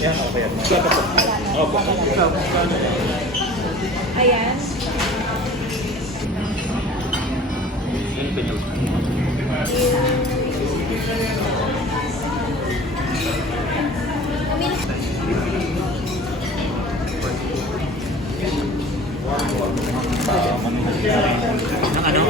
Yan, okay. Ito po. Opo. Ayan. Ang ano?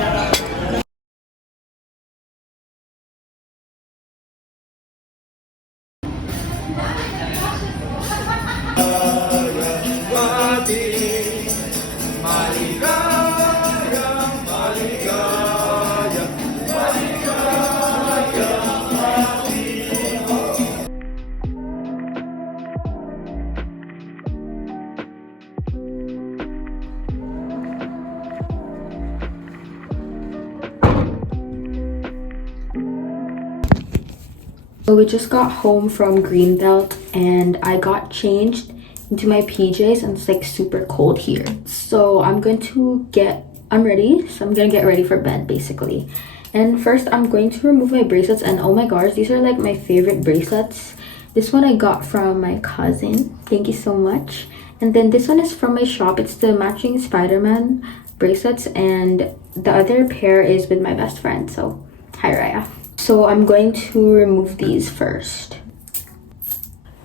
So we just got home from Greenbelt and I got changed into my PJs and it's like super cold here. So I'm ready. So I'm gonna get ready for bed basically. And first I'm going to remove my bracelets, and oh my gosh, these are like my favorite bracelets. This one I got from my cousin. Thank you so much. And then this one is from my shop. It's the matching Spider-Man bracelets, and the other pair is with my best friend. So hi Raya. So I'm going to remove these first.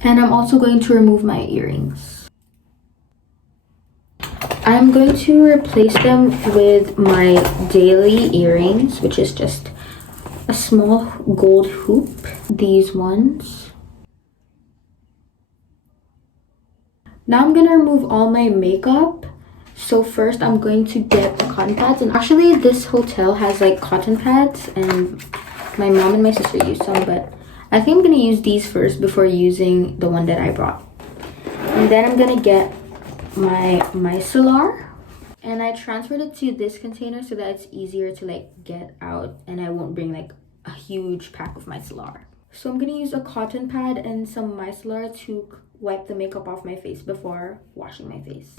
And I'm also going to remove my earrings. I'm going to replace them with my daily earrings, which is just a small gold hoop. These ones. Now I'm gonna remove all my makeup. So first I'm going to get the cotton pads. And actually this hotel has like cotton pads, and my mom and my sister use some, but I think I'm gonna use these first before using the one that I brought. And then I'm gonna get my micellar, and I transferred it to this container so that it's easier to like get out and I won't bring like a huge pack of micellar. So I'm gonna use a cotton pad and some micellar to wipe the makeup off my face before washing my face.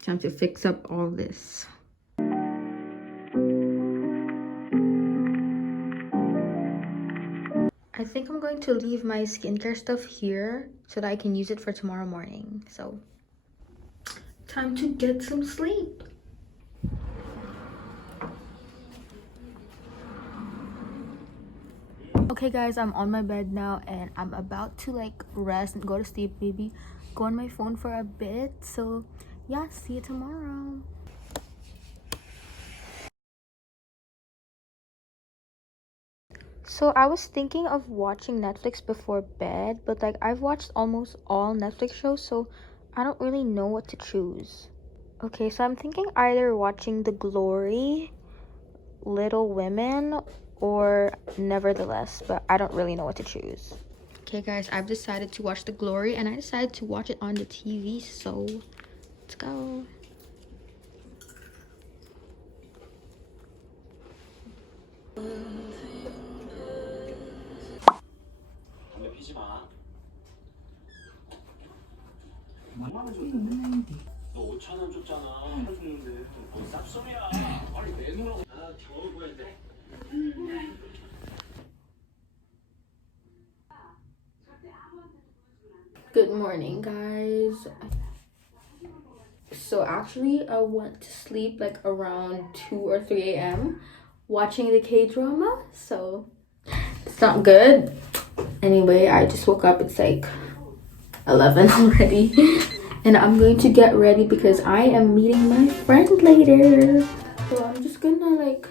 Time to fix up all this. I think I'm going to leave my skincare stuff here so that I can use it for tomorrow morning. So, time to get some sleep. Okay guys, I'm on my bed now and I'm about to like rest and go to sleep, maybe go on my phone for a bit. So yeah, see you tomorrow. So I was thinking of watching Netflix before bed, but like I've watched almost all Netflix shows, so I don't really know what to choose. Okay, so I'm thinking either watching The Glory, Little Women, or Nevertheless, but I don't really know what to choose. Okay guys, I've decided to watch The Glory, and I decided to watch it on the TV, so let's go. 너 5,000원 줬잖아. 줬는데 뭐 쌉소리야. 아니 내놓으라고. 아 겨울 보였는데. Good morning guys. So actually I went to sleep like around 2 or 3 a.m. watching the K-drama, so it's not good. Anyway, I just woke up. It's like 11 already. And I'm going to get ready because I am meeting my friend later. So I'm just gonna like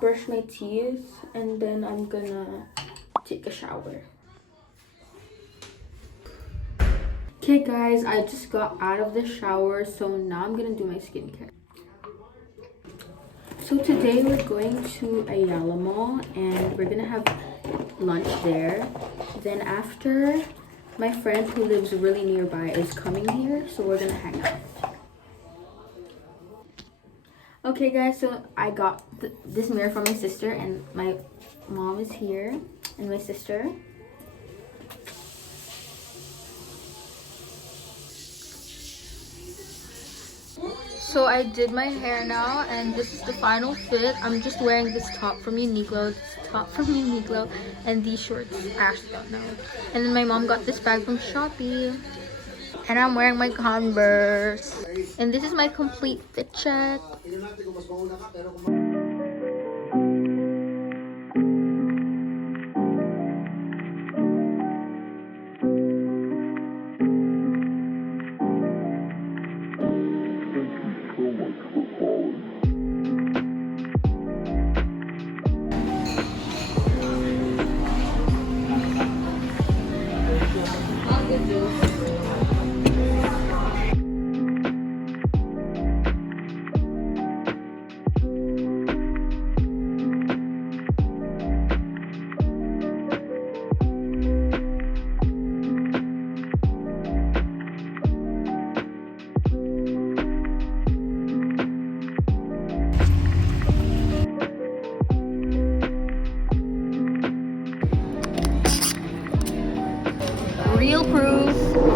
brush my teeth and then I'm gonna take a shower. Okay guys, I just got out of the shower, so now I'm gonna do my skincare. So today we're going to YAYY Mall and we're gonna have lunch there. Then after, my friend who lives really nearby is coming here, so we're gonna hang out. Okay guys, so I got this mirror from my sister, and my mom is here and my sister. So I did my hair now, and this is the final fit. I'm just wearing this top from Uniqlo, and these shorts. I actually don't know. And then my mom got this bag from Shopee. And I'm wearing my Converse. And this is my complete fit check.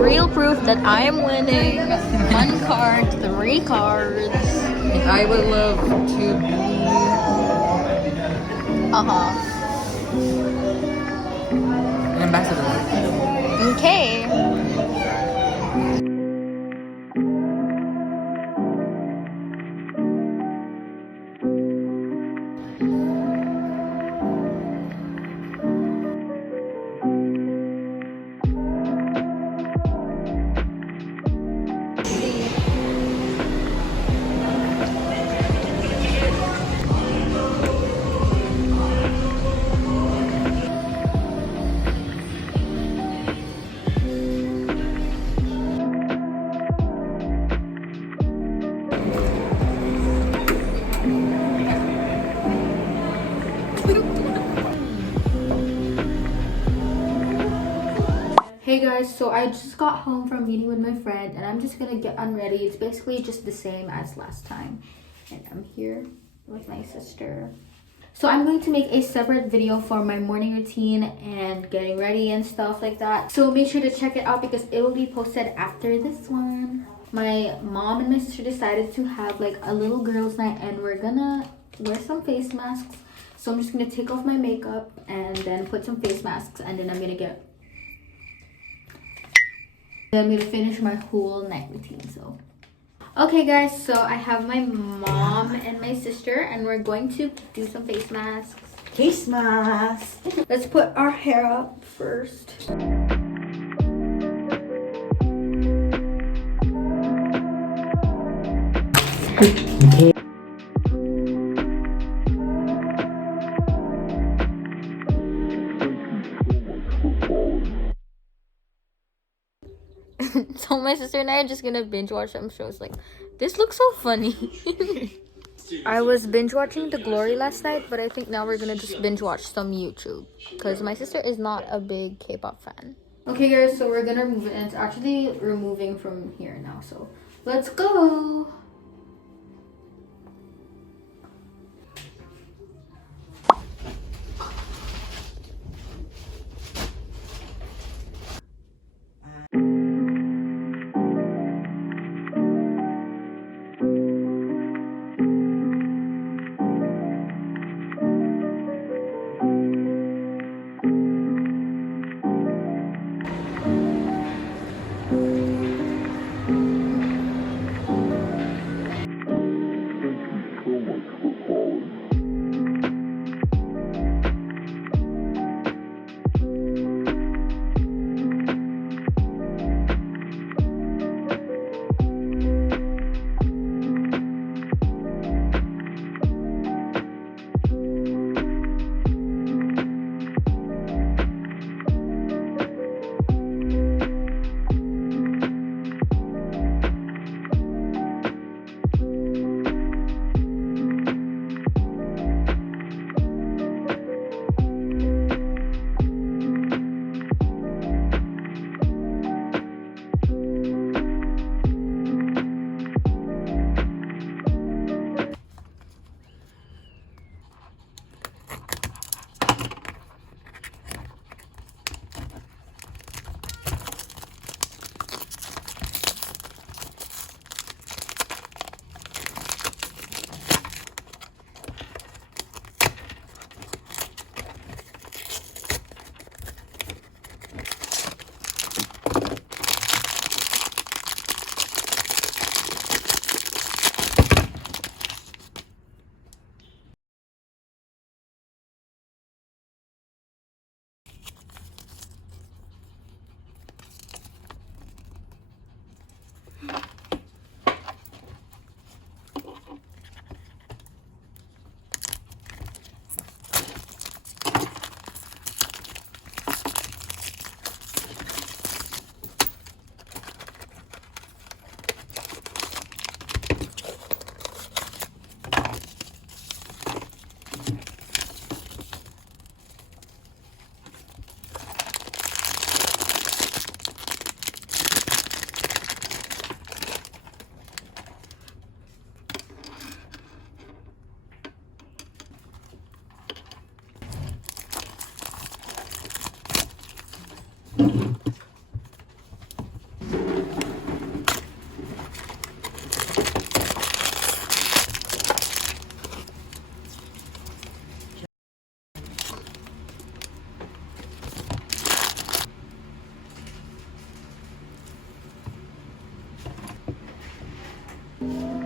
Real proof that I am winning. 1 card, 3 cards. And I would love to be an ambassador. Okay. Hey guys, so I just got home from meeting with my friend, and I'm just gonna get unready. It's basically just the same as last time. And I'm here with my sister. So I'm going to make a separate video for my morning routine and getting ready and stuff like that. So make sure to check it out because it will be posted after this one. My mom and my sister decided to have like a little girls' night, and we're gonna wear some face masks. So I'm just gonna take off my makeup and then put some face masks, and then I'm gonna finish my whole night routine. So okay guys, so I have my mom and my sister, and we're going to do some face masks. Face mask. Let's put our hair up first. So my sister and I are just gonna binge watch some shows. Like, this looks so funny. I was binge watching The Glory last night, but I think now we're gonna just binge watch some YouTube because my sister is not a big K-pop fan. Okay guys, so we're gonna remove it, and it's actually removing from here now, so let's go. Bye.